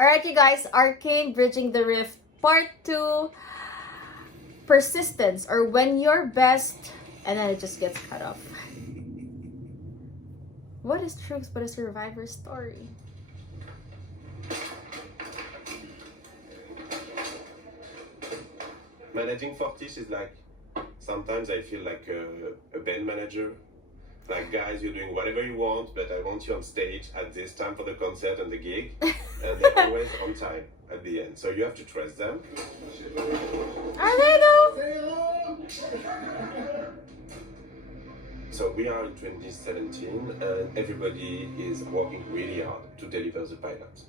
Alright, you guys, Arcane Bridging the Rift Part 2. Persistence, or when you're best, and then it just gets cut off. What is truth but a survivor's story? Managing Fortis is like, sometimes I feel like a band manager. Like, guys, you're doing whatever you want, but I want you on stage at this time for the concert and the gig. And they're always on time at the end. So you have to trust them. Are they though? So we are in 2017 and everybody is working really hard to deliver the pilot.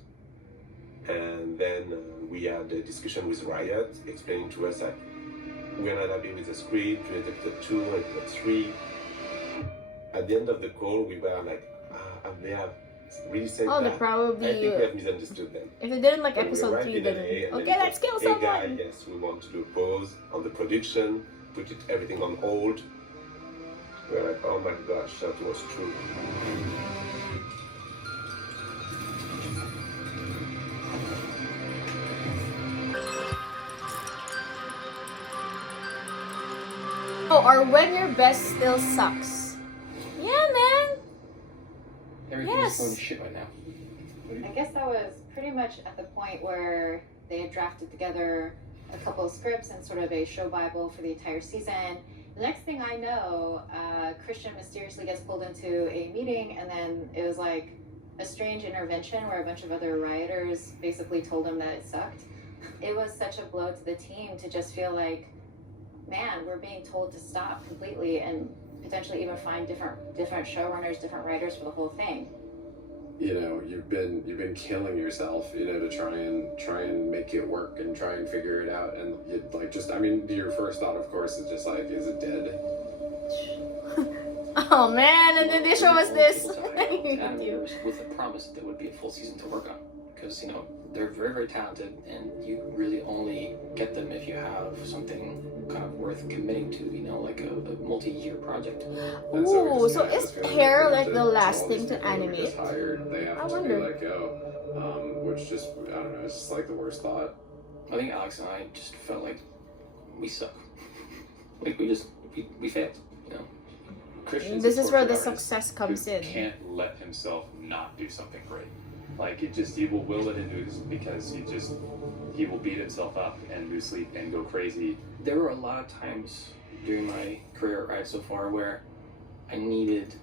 And then we had a discussion with Riot explaining to us that we're not happy with the script, we episode 2 and episode 3. At the end of the call, we were like, they have really said that. They probably... I think we have misunderstood them. If they didn't like episode 3, then... Okay, let's kill someone! Hey guys, yes, we want to do a pause on the production, put everything on hold. We're like, oh my gosh, that was true. Oh, or when your best still sucks. Yeah, man. Everything's going to shit right now. I guess that was pretty much at the point where they had drafted together a couple of scripts and sort of a show bible for the entire season. The next thing I know, Christian mysteriously gets pulled into a meeting, and then it was like a strange intervention where a bunch of other rioters basically told him that it sucked. It was such a blow to the team to just feel like, man, we're being told to stop completely and potentially even find different showrunners, different writers for the whole thing. You know, you've been killing yourself, you know, to try and make it work and try and figure it out, and you like just, I mean, your first thought, of course, is just like, is it dead? Oh man, and then they show us this. With the promise that there would be a full season to work on, because, you know, they're very, very talented, and you really only get them if you have something kind of worth committing to, you know, like a multi-year project. Ooh, so is hair like the last thing to animate? They have to be let go, which just, I don't know, it's just like the worst thought. I think Alex and I just felt like we suck. Like we failed, you know. Christian's This is where the artist success comes who in. Can't let himself not do something great. Like, he will will it into this because he will beat himself up and lose sleep and go crazy. There were a lot of times during my career right so far where I needed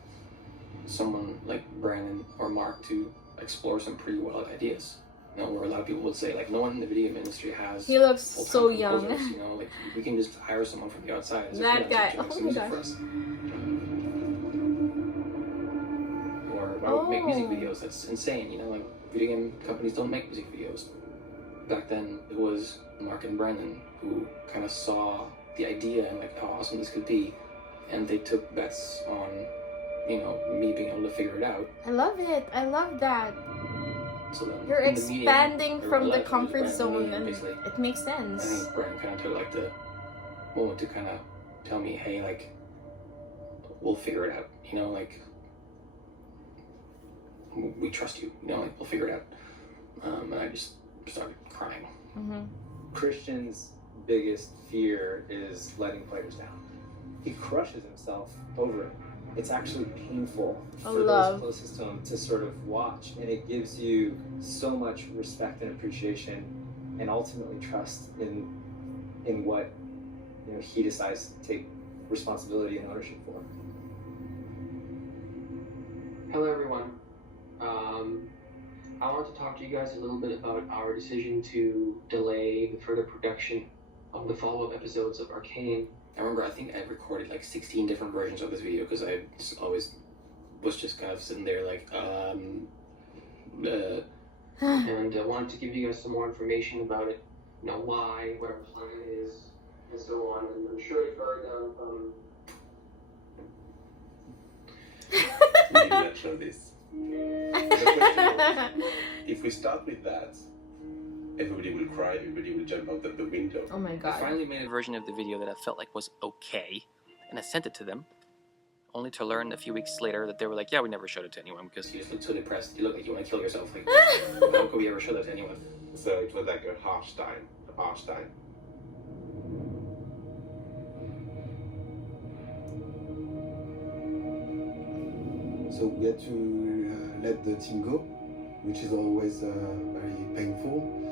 someone like Brandon or Mark to explore some pretty wild ideas. You know, where a lot of people would say, like, no one in the video industry has. He looks so young. You know, like, we can just hire someone from the outside. That guy. Oh my gosh. Or why would we make music videos? That's insane. You know, like, video game companies don't make music videos. Back then, it was Mark and Brandon who kind of saw the idea and like how awesome this could be, and they took bets on, you know, me being able to figure it out. I love it. I love that. So then, you're expanding from the comfort zone, and it makes I sense. think Brandon kind of took like the moment to kind of tell me, hey, like, we'll figure it out. You know, like, we trust you. You know, like, we'll figure it out. And I just started crying. Mm-hmm. Christian's biggest fear is letting players down. He crushes himself over it. It's actually painful for those closest to him to sort of watch, and it gives you so much respect and appreciation, and ultimately trust in what, you know, he decides to take responsibility and ownership for. Hello, everyone. I want to talk to you guys a little bit about our decision to delay the further production of the follow-up episodes of Arcane. I remember, I think I recorded like 16 different versions of this video because I just always was just kind of sitting there like, And I wanted to give you guys some more information about it, you know, why, what our plan is, and so on. And I'm sure you've heard Maybe not show this. If we start with that, everybody will cry, everybody will jump out of the window. Oh my I god. finally made a version of the video that I felt like was okay, and I sent it to them. only to learn a few weeks later that they were like, yeah, we never showed it to anyone because you just look so depressed. You look like you want to kill yourself. Like, how could we ever show that to anyone? So it was like a harsh time. So we had to let the team go, which is always very painful.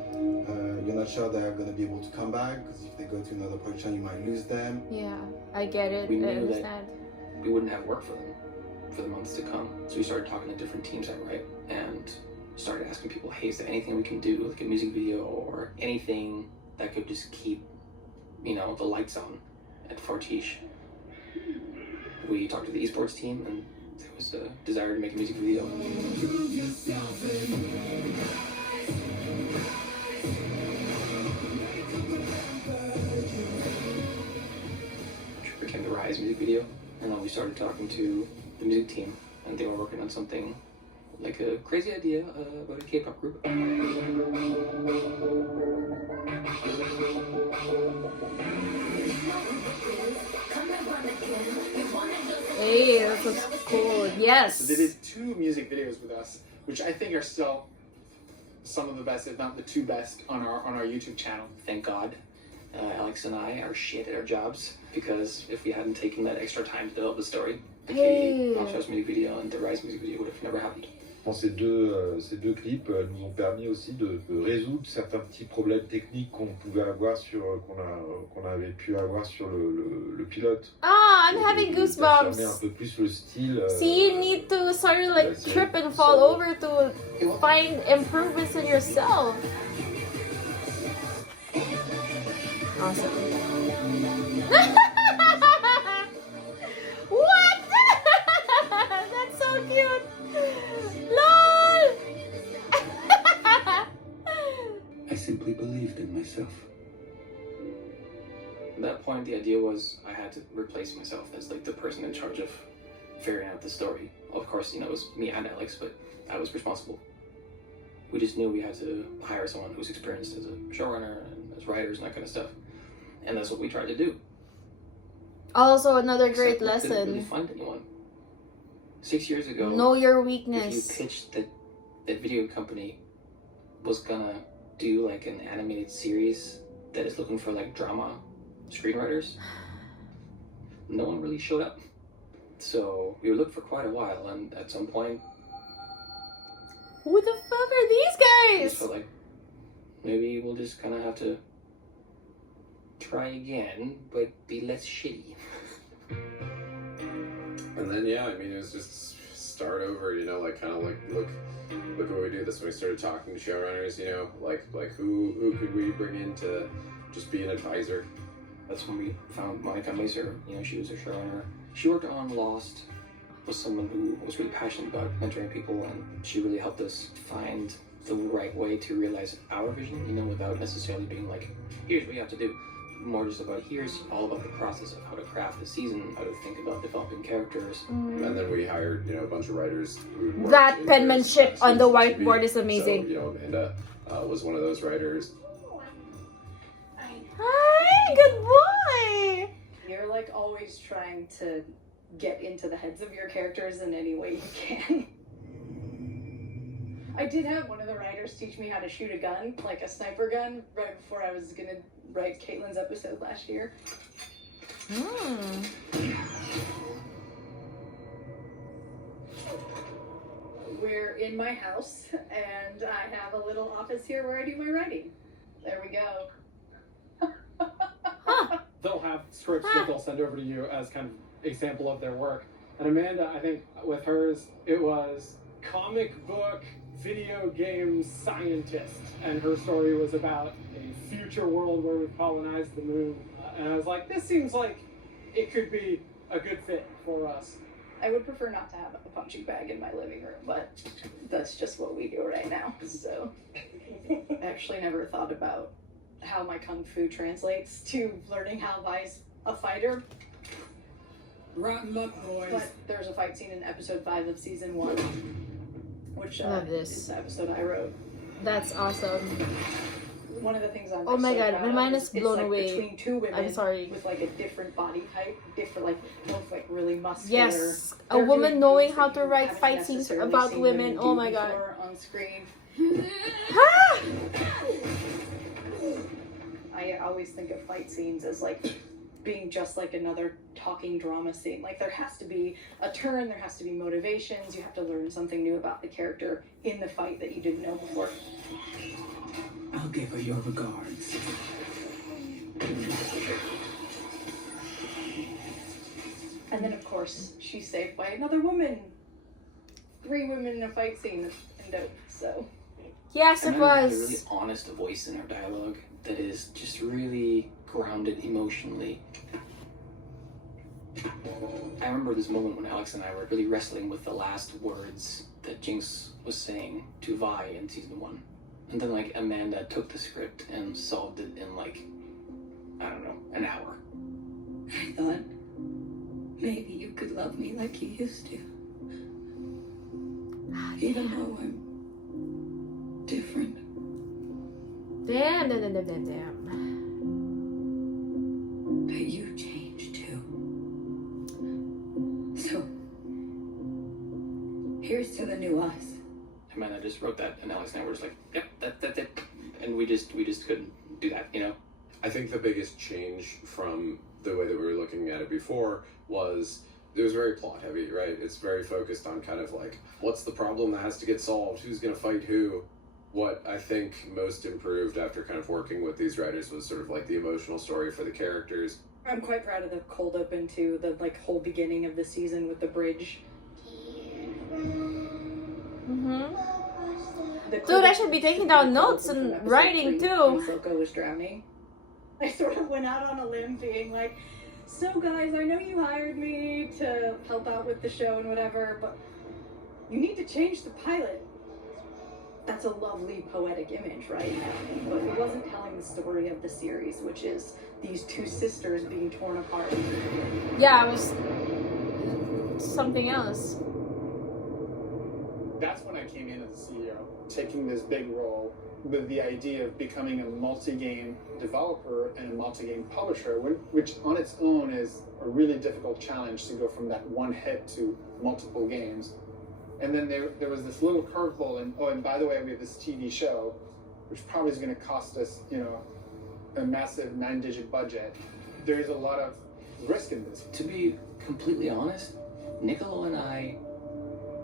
You're not sure they're going to be able to come back, because if they go to another production, you might lose them. Yeah, I get it. We I knew understand. that we wouldn't have work for them for the months to come. So we started talking to different teams at Riot and started asking people, hey, is there anything we can do, like a music video or anything that could just keep, you know, the lights on at Fortiche. We talked to the esports team and there was a desire to make a music video. Which became the Rise music video. And then we started talking to the music team and they were working on something like a crazy idea about a K-pop group. Hey, that looks cool. Yes. So they did 2 music videos with us, which I think are still some of the best, if not the 2 best, on our YouTube channel. Thank God, Alex and I are shit at our jobs, because if we hadn't taken that extra time to develop the story, the Katie music video and the Rise music video would have never happened. Ces deux clips nous ont permis aussi de résoudre certains petits problèmes techniques qu'on pouvait avoir qu'on avait pu avoir sur le pilote. Ah, I'm having goosebumps. Un peu plus le style. See, you need to sort of like trip and fall over to find improvements in yourself. Awesome. What? That's so cute. LOL! I simply believed in myself. At that point, the idea was I had to replace myself as like the person in charge of figuring out the story. Of course, you know, it was me and Alex, but I was responsible. We just knew we had to hire someone who's experienced as a showrunner and as writers and that kind of stuff. And that's what we tried to do. Also, another great Except we didn't really lesson. find anyone. 6 years ago, Know your if weakness. you pitched that video company was gonna do like an animated series that is looking for like drama screenwriters, no one really showed up. So we looked for quite a while, and at some point, Who the fuck are these I just guys? felt like maybe we'll just kind of have to try again, but be less shitty. And then yeah, I mean it was just start over, you know, like kind of like look what we do. That's when we started talking to showrunners, you know, like who could we bring in to just be an advisor. That's when we found Monica Mazer. You know, she was a showrunner. She worked on Lost, was someone who was really passionate about mentoring people, and she really helped us find the right way to realize our vision, you know, without necessarily being like, here's what you have to do. More just about here's all about the process of how to craft the season, how to think about developing characters. And then we hired, you know, a bunch of writers who worked That in penmanship various on the seasons of TV. whiteboard is amazing. So, you know, Amanda was one of those writers. Hi, good boy. You're like always trying to get into the heads of your characters in any way you can. I did have one of the writers teach me how to shoot a gun, like a sniper gun, right before I was gonna write Caitlin's episode last year. We're in my house, and I have a little office here where I do my writing. There we go. They'll have scripts that they'll send over to you as kind of a sample of their work. And Amanda, I think with hers, it was comic book video game scientist, and her story was about a future world where we've colonized the moon. And I was like, this seems like it could be a good fit for us. I would prefer not to have a punching bag in my living room, but that's just what we do right now. So I actually never thought about how my kung fu translates to learning how to vice a fighter. Rotten luck, boys. But there's a fight scene in episode 5 of season 1, which Love this. is the episode I wrote. That's awesome. one of the things I'm Oh my so god, proud my of mind is is it's blown like away. between two women I'm sorry. with like a different body type, different like both like really muscular. Yes, a They're woman doing knowing moves how that to you write haven't fight scenes necessarily about seen women. women Oh do my god. before on screen. I always think of fight scenes as like being just like another talking drama scene. Like there has to be a turn, there has to be motivations, you have to learn something new about the character in the fight that you didn't know before. I'll give her your regards. And then of course she's saved by another woman. 3 women in a fight scene and dope, so. Yes, it Amanda has a was. really honest voice in her dialogue that is just really grounded emotionally. I remember this moment when Alex and I were really wrestling with the last words that Jinx was saying to Vi in season 1. And then like Amanda took the script and solved it in like, I don't know, an hour. I thought maybe you could love me like you used to. Even though I'm different. Damn. But you changed too. So, here's to the new us. Amanda just wrote that and Alex and I were just like, yep, that's it. And we just couldn't do that, you know? I think the biggest change from the way that we were looking at it before was it was very plot heavy, right? It's very focused on kind of like, what's the problem that has to get solved? Who's going to fight who? What I think most improved after kind of working with these writers was sort of like the emotional story for the characters. I'm quite proud of the cold open too, the like whole beginning of the season with the bridge. Dude, I should be taking down notes and writing too. Silco was drowning. I sort of went out on a limb being like, so guys, I know you hired me to help out with the show and whatever, but you need to change the pilot. That's a lovely poetic image, right? But it wasn't telling the story of the series, which is these 2 sisters being torn apart. Yeah, it was something else. That's when I came in as a CEO, taking this big role with the idea of becoming a multi-game developer and a multi-game publisher, which on its own is a really difficult challenge to go from that one hit to multiple games. And then there was this little curveball, and by the way, we have this TV show, which probably is going to cost us, a massive 9-digit budget. There is a lot of risk in this. To be completely honest, Niccolo and I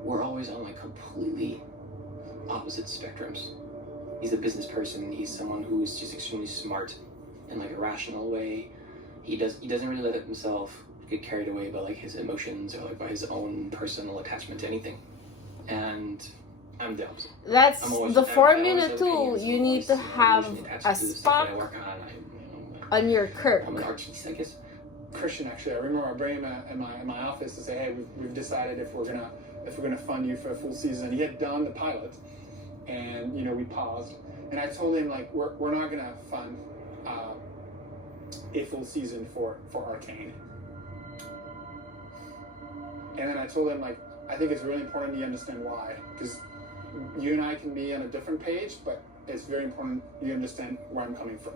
were always on like completely opposite spectrums. He's a business person. He's someone who's just extremely smart in like a rational way. He doesn't really let himself get carried away by like his emotions or like by his own personal attachment to anything. And I'm the opposite. That's the formula I'm too. You need to have a spot on your Kirk. I'm an artist, I guess. Christian, actually, I remember I bring him in my office to say, hey, we've decided if we're gonna fund you for a full season. He had done the pilot, and we paused, and I told him like we're not gonna fund a full season for Arcane. And then I told him like I think it's really important you understand why, because you and I can be on a different page, but it's very important you understand where I'm coming from.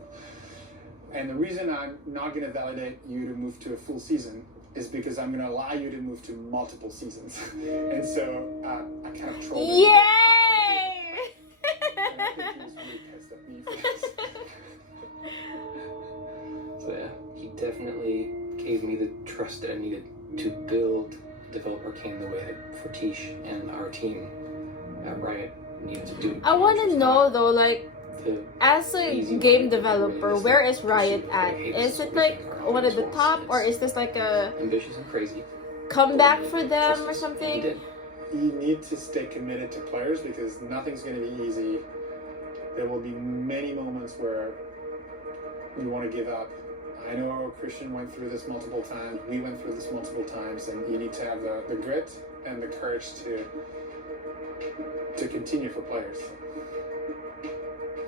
And the reason I'm not going to validate you to move to a full season is because I'm going to allow you to move to multiple seasons. And so I kind of trolled him. Yay! And I think he was really pissed at me for this. So yeah, he definitely gave me the trust that I needed to develop Arcane the way that Fortiche and our team at Riot needed to do. I want to know though, like, as a game developer, where is Riot at? Is it like one at the top, or is this like a ambitious and crazy comeback for them or something? You need to stay committed to players because nothing's going to be easy. There will be many moments where we want to give up. I know Christian went through this multiple times. We went through this multiple times, and you need to have the grit and the courage to continue for players.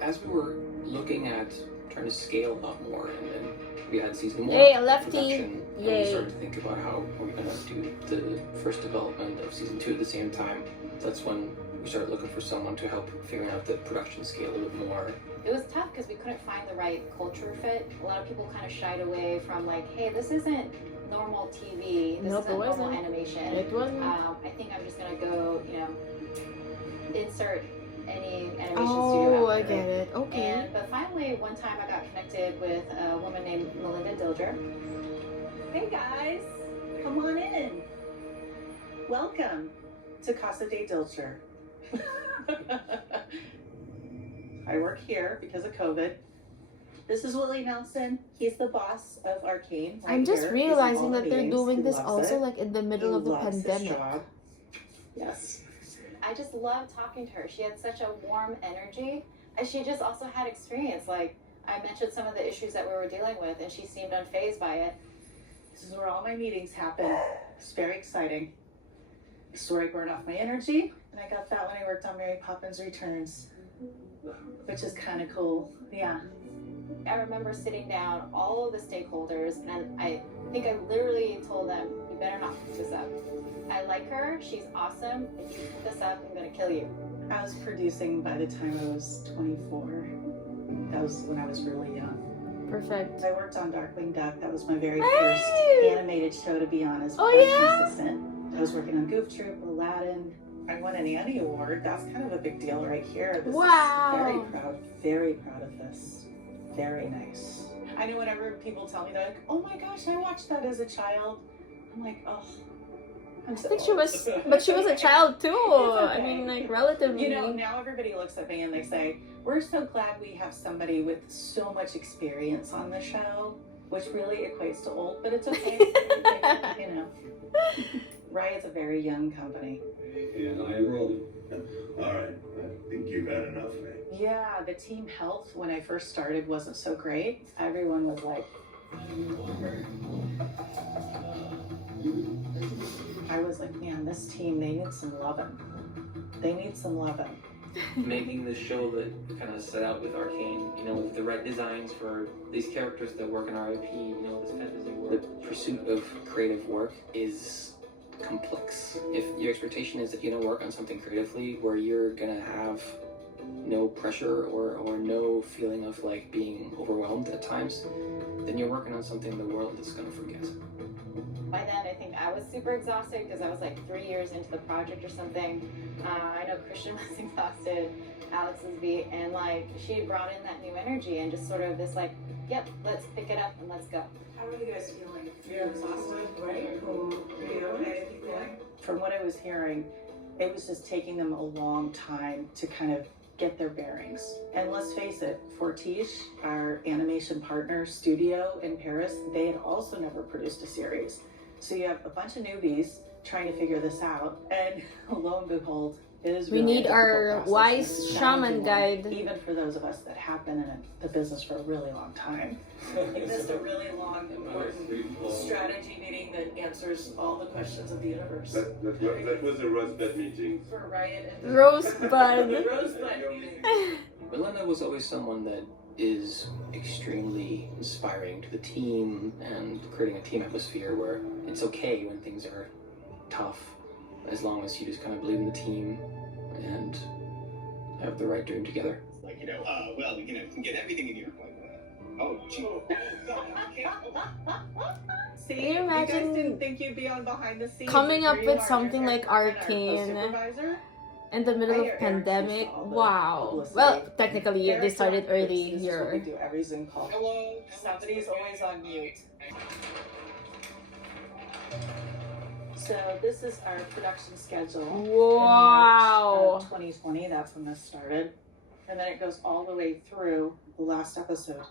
As we were looking at trying to scale a lot more, and then we had season 1 Yay, a lefty. production, and we Yay. started to think about how we're going to do the first development of season 2 at the same time. That's when we we started looking for someone to help figuring out the production scale a little bit more. It was tough because we couldn't find the right culture fit. A lot of people kind of shied away from like, hey, this isn't normal TV. This isn't normal animation. It wasn't. I think I'm just gonna go, insert any animation studio Oh, out I there. get it. Okay. But finally, one time I got connected with a woman named Melinda Dilger. Hey guys, come on in. Welcome to Casa de Dilger. I work here because of COVID. This is Willie Nelson. He's the boss of Arcane. I'm just here. realizing that they're Meetings. doing He this loves also it. like in the middle He of the loves his pandemic. job. Yes. I just loved talking to her. She had such a warm energy, and she just also had experience. Like, I mentioned some of the issues that we were dealing with, and she seemed unfazed by it. This is where all my meetings happen. It's very exciting. This is where I burn off my energy, and I got that when I worked on Mary Poppins Returns, which is kind of cool. Yeah. I remember sitting down, all of the stakeholders, and I think I literally told them, you better not pick this up. I like her, she's awesome. If you pick this up, I'm gonna kill you. I was producing by the time I was 24. That was when I was really young. Perfect. I worked on Darkwing Duck. That was my very Hey! first animated show to be on as production assistant. I was working on Goof Troop, Aladdin. I won an Annie Award. That's kind of a big deal right here. This Wow. is very proud of this. Very nice. I know whenever people tell me that, like, oh my gosh, I watched that as a child. I'm like, oh, I'm I so think she old. was, but she was a child too. It's I mean, like relatively. You know, now everybody looks at me and they say, we're so glad we have somebody with so much experience on the show, which really equates to old, but it's okay. You know. Riot's a very young company. And I rolled. All right, I think you've had enough, man. Yeah, the team health when I first started wasn't so great. Everyone was like, I was like, man, this team, they need some loving. They need some loving. Making this show that kind of set out with Arcane, with the right designs for these characters that work in our IP, this fantasy world. The pursuit of creative work is complex. If your expectation is that you're gonna work on something creatively where you're gonna have no pressure or no feeling of like being overwhelmed at times, then you're working on something the world is gonna forget. By then, I think I was super exhausted because I was like 3 years into the project or something. I know Christian was exhausted, Alex was beat, and like she brought in that new energy and just sort of this like, yep, let's pick it up and let's go. How are you guys feeling? You're exhausted, right? Are you okay? From what I was hearing, it was just taking them a long time to kind of get their bearings. And let's face it, Fortiche, our animation partner studio in Paris, they had also never produced a series. So you have a bunch of newbies trying to figure this out, and lo and behold, it is We really need a our difficult process. wise It's a shaman challenging guide. one, even for those of us that have been in the business for a really long time. It's just a really long, important strategy meeting that answers all the questions of the universe. That was a Rosebud meeting. For Riot and Rosebud. The Rosebud meeting. Melinda was always someone that is extremely inspiring to the team and creating a team atmosphere where it's okay when things are tough, as long as you just kind of believe in the team and have the right dream together. Like, well, you can get everything in your oh, gee. See, Can you guys imagine didn't think you'd be on behind the scenes. coming Here up you with are, something you're like our Arcane supervisor. in the middle of Eric pandemic? used all the Wow. publicity. Well, technically they Eric started Roberts, early this is what we here. do every Zoom call. Hello. Somebody's always on mute. So this is our production schedule. Wow. In March of 2020, that's when this started. And then it goes all the way through the last episode.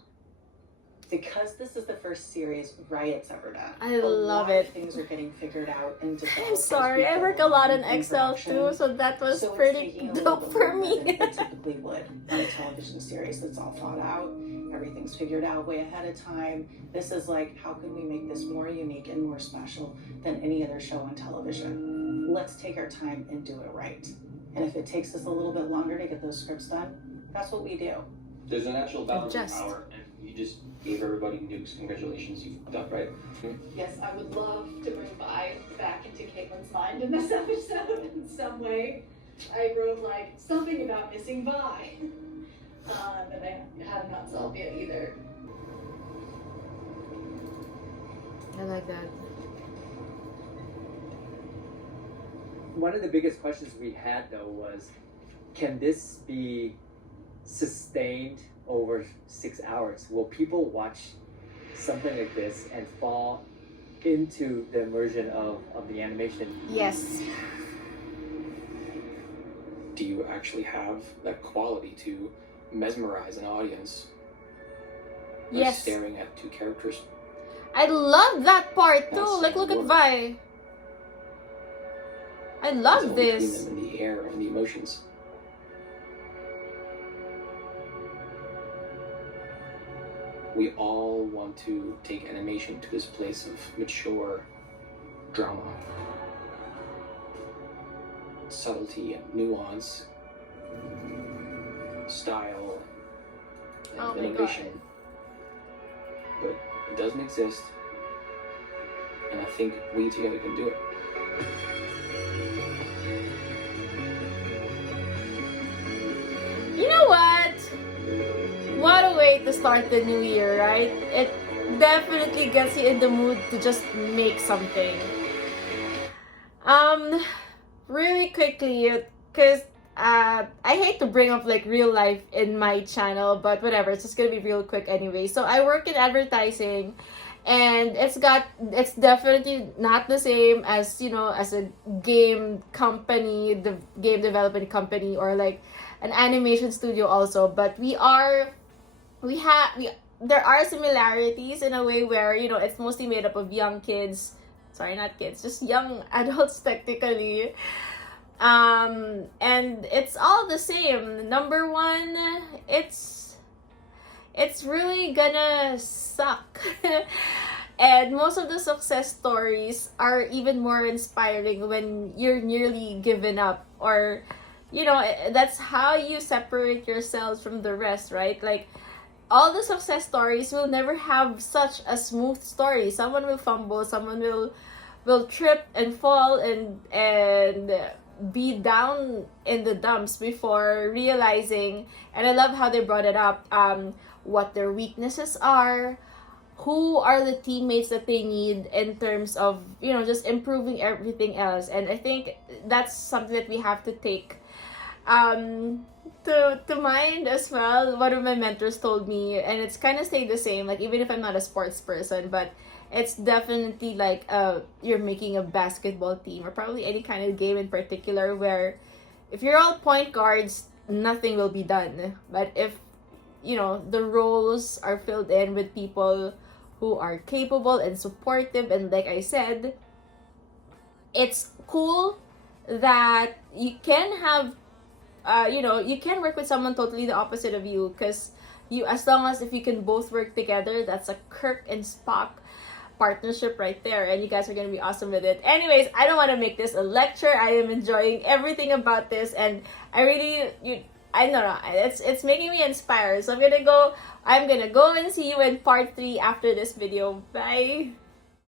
Because this is the first series Riot's ever done. I a love lot it. Of things are getting figured out and developed. I'm as sorry, we I go work a lot in in Excel production. too, so that was So it's pretty taking a little dope bit for longer than me. it typically would on a television series that's all thought out. Everything's figured out way ahead of time. This is like, how can we make this more unique and more special than any other show on television? Let's take our time and do it right. And if it takes us a little bit longer to get those scripts done, that's what we do. There's a natural balance of Adjust. power, and you just gave everybody nukes. Congratulations, you've done right. Yes, I would love to bring Vi back into Caitlin's mind in this episode in some way. I wrote like something about missing Vi that I have not solved yet either. I like that. One of the biggest questions we had though was, can this be sustained over 6 hours? Will people watch something like this and fall into the immersion of the animation? Yes. Do you actually have that quality to mesmerize an audience by Yes. staring at two characters? I love that part too. That's Like, look at work. Vi. I It's all love between this. them and the air and the emotions. We all want to take animation to this place of mature drama, subtlety and nuance, style, and Oh my innovation. But it doesn't exist, and I think we together can do it. You know what? What a way to start the new year, right? It definitely gets you in the mood to just make something. Really quickly, because I hate to bring up like real life in my channel, but whatever, it's just gonna be real quick anyway. So I work in advertising, and it's definitely not the same as, you know, as a game company, the game development company, or like an animation studio also. But there are similarities in a way where, you know, it's mostly made up of young kids. Sorry, not kids, just young adults technically. And it's all the same. Number one, it's really gonna suck. And most of the success stories are even more inspiring when you're nearly given up, or, you know, that's how you separate yourselves from the rest, right? Like, all the success stories will never have such a smooth story. Someone will fumble, someone will trip and fall and be down in the dumps before realizing, and I love how they brought it up, what their weaknesses are, who are the teammates that they need in terms of, you know, just improving everything else. And I think that's something that we have to take to mind as well. One of my mentors told me, and it's kind of stayed the same, like, even if I'm not a sports person, but it's definitely like you're making a basketball team, or probably any kind of game in particular, where if you're all point guards, nothing will be done. But if, you know, the roles are filled in with people who are capable and supportive, and like I said, it's cool that you can have you know, you can work with someone totally the opposite of you, because as long as if you can both work together, that's a Kirk and Spock partnership right there, and you guys are gonna be awesome with it. Anyways, I don't want to make this a lecture. I am enjoying everything about this, and I don't know, it's making me inspired. So I'm gonna go and see you in part 3 after this video. Bye.